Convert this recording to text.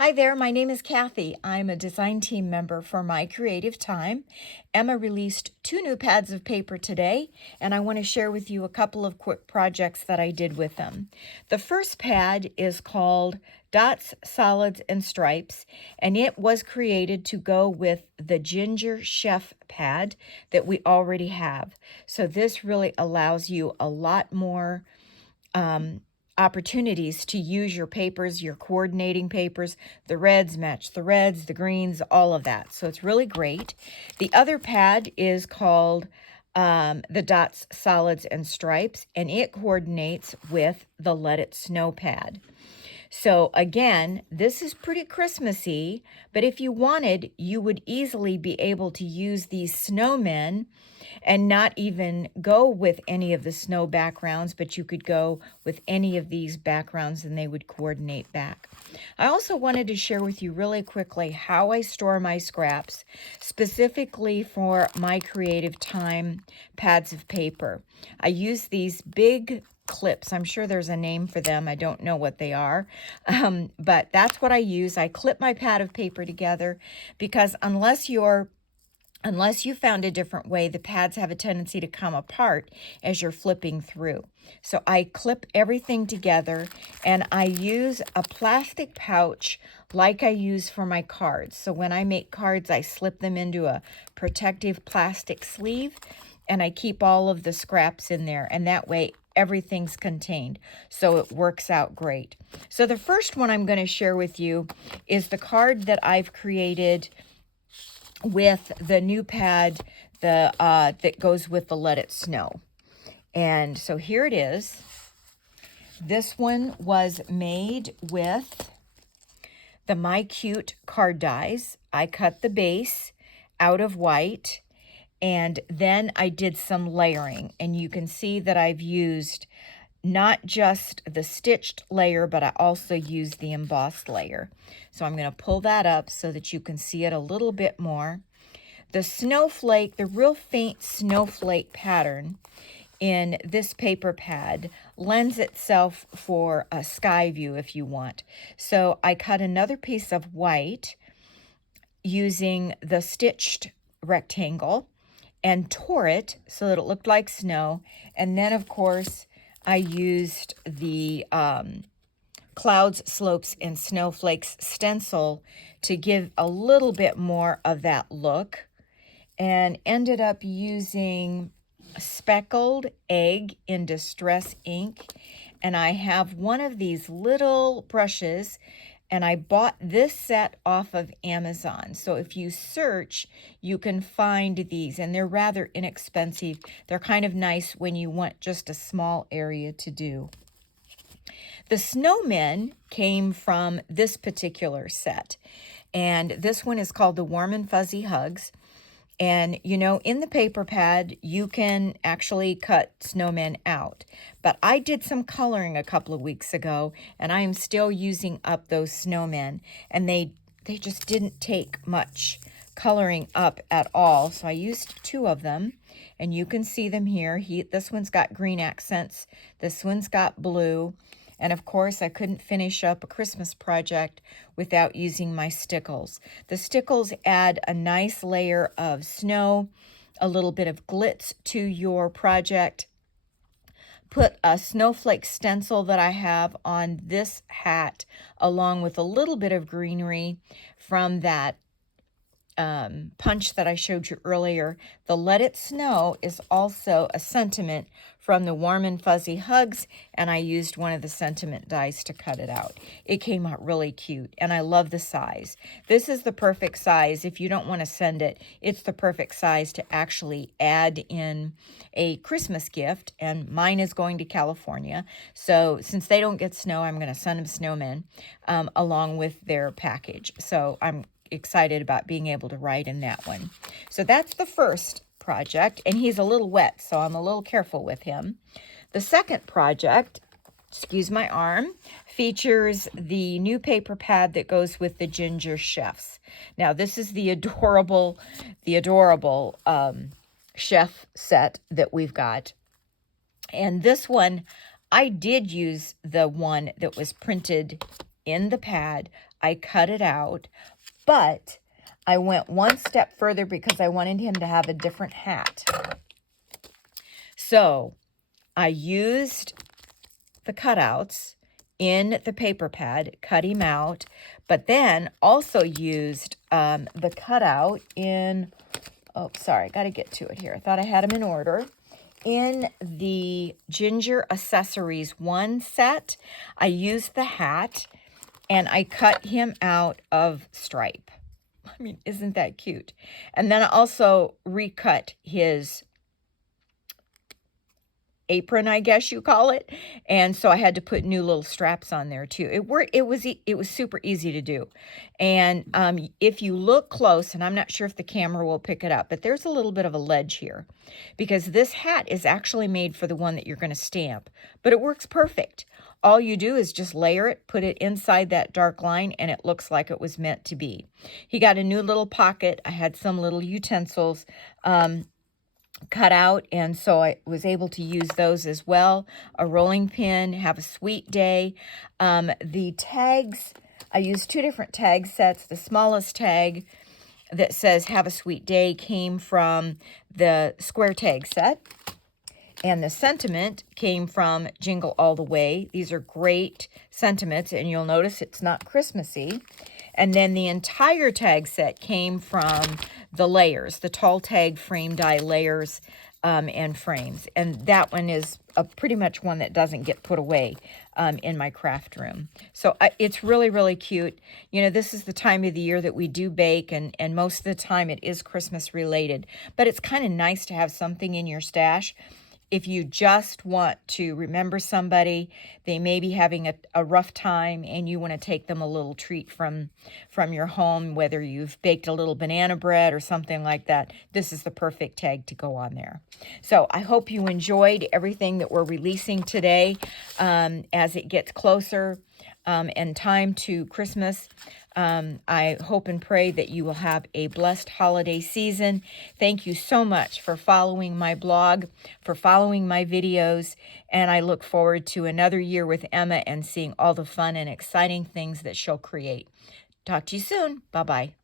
Hi there, my name is Kathy. I'm a design team member for My Creative Time. Emma released 2 new pads of paper today, and I want to share with you a couple of quick projects that I did with them. The first pad is called Dots, Solids, and Stripes, and it was created to go with the Ginger Chef pad that we already have. So this really allows you a lot more opportunities to use your papers, your coordinating papers. The reds match the reds, the greens, all of that. So it's really great. The other pad is called the Dots, Solids, and Stripes, and it coordinates with the Let It Snow pad. So again, this is pretty Christmassy, but if you wanted, you would easily be able to use these snowmen and not even go with any of the snow backgrounds, but you could go with any of these backgrounds and they would coordinate back. I also wanted to share with you really quickly how I store my scraps, specifically for My Creative Time pads of paper. I use these big clips. I'm sure there's a name for them. I don't know what they are, but that's what I use. I clip my pad of paper together because unless you found a different way, the pads have a tendency to come apart as you're flipping through. So I clip everything together and I use a plastic pouch like I use for my cards. So when I make cards, I slip them into a protective plastic sleeve and I keep all of the scraps in there, and that way everything's contained. So it works out great. So the first one I'm going to share with you is the card that I've created with the new pad that goes with the Let It Snow. And so here it is. This one was made with the My Cute card dies. I cut the base out of white, and then I did some layering, and you can see that I've used not just the stitched layer, but I also used the embossed layer. So I'm going to pull that up so that you can see it a little bit more. The snowflake, the real faint snowflake pattern in this paper pad lends itself for a sky view if you want. So I cut another piece of white using the stitched rectangle and tore it so that it looked like snow. And then, of course, I used the Clouds, Slopes, and Snowflakes stencil to give a little bit more of that look, and ended up using Speckled Egg in Distress ink. And I have one of these little brushes, and I bought this set off of Amazon. So if you search, you can find these, and they're rather inexpensive. They're kind of nice when you want just a small area to do. The snowmen came from this particular set, and this one is called the Warm and Fuzzy Hugs. And, you know, in the paper pad, you can actually cut snowmen out. But I did some coloring a couple of weeks ago, and I am still using up those snowmen. And they just didn't take much coloring up at all. So I used 2 of them, and you can see them here. This one's got green accents. This one's got blue. And of course, I couldn't finish up a Christmas project without using my stickles. The stickles add a nice layer of snow, a little bit of glitz to your project. Put a snowflake stencil that I have on this hat, along with a little bit of greenery from that punch that I showed you earlier. The Let It Snow is also a sentiment from the Warm and Fuzzy Hugs, and I used one of the sentiment dies to cut it out. It came out really cute, and I love the size. This is the perfect size. If you don't want to send it, it's the perfect size to actually add in a Christmas gift, and mine is going to California. So since they don't get snow, I'm going to send them snowmen along with their package. So I'm excited about being able to write in that one. So that's the first project, and he's a little wet, so I'm a little careful with him. The second project, excuse my arm, features the new paper pad that goes with the Ginger Chefs. Now, this is the adorable chef set that we've got. And this one, I did use the one that was printed in the pad. I cut it out, but I went one step further because I wanted him to have a different hat. So I used the cutouts in the paper pad, cut him out, but then also used the cutout in, oh, sorry, got to get to it here. I thought I had them in order. In the Ginger Accessories 1 set, I used the hat, and I cut him out of stripe. I mean, isn't that cute? And then I also recut his apron, I guess you call it. And so I had to put new little straps on there too. It was super easy to do. And if you look close, and I'm not sure if the camera will pick it up, but there's a little bit of a ledge here because this hat is actually made for the one that you're going to stamp, but it works perfect. All you do is just layer it, put it inside that dark line, and it looks like it was meant to be. He got a new little pocket. I had some little utensils cut out, and so I was able to use those as well. A rolling pin, have a sweet day. The tags, I used 2 different tag sets. The smallest tag that says have a sweet day came from the square tag set, and the sentiment came from Jingle All the Way. These are great sentiments, and you'll notice it's not Christmassy. And then the entire tag set came from the layers, the tall tag frame die layers and frames. And that one is pretty much one that doesn't get put away in my craft room. So it's really, really cute. You know, this is the time of the year that we do bake, and most of the time it is Christmas related. But it's kind of nice to have something in your stash. If you just want to remember somebody, they may be having a rough time, and you want to take them a little treat from your home, whether you've baked a little banana bread or something like that, this is the perfect tag to go on there. So I hope you enjoyed everything that we're releasing today as it gets closer and time to Christmas. I hope and pray that you will have a blessed holiday season. Thank you so much for following my blog, for following my videos, and I look forward to another year with Emma and seeing all the fun and exciting things that she'll create. Talk to you soon. Bye-bye.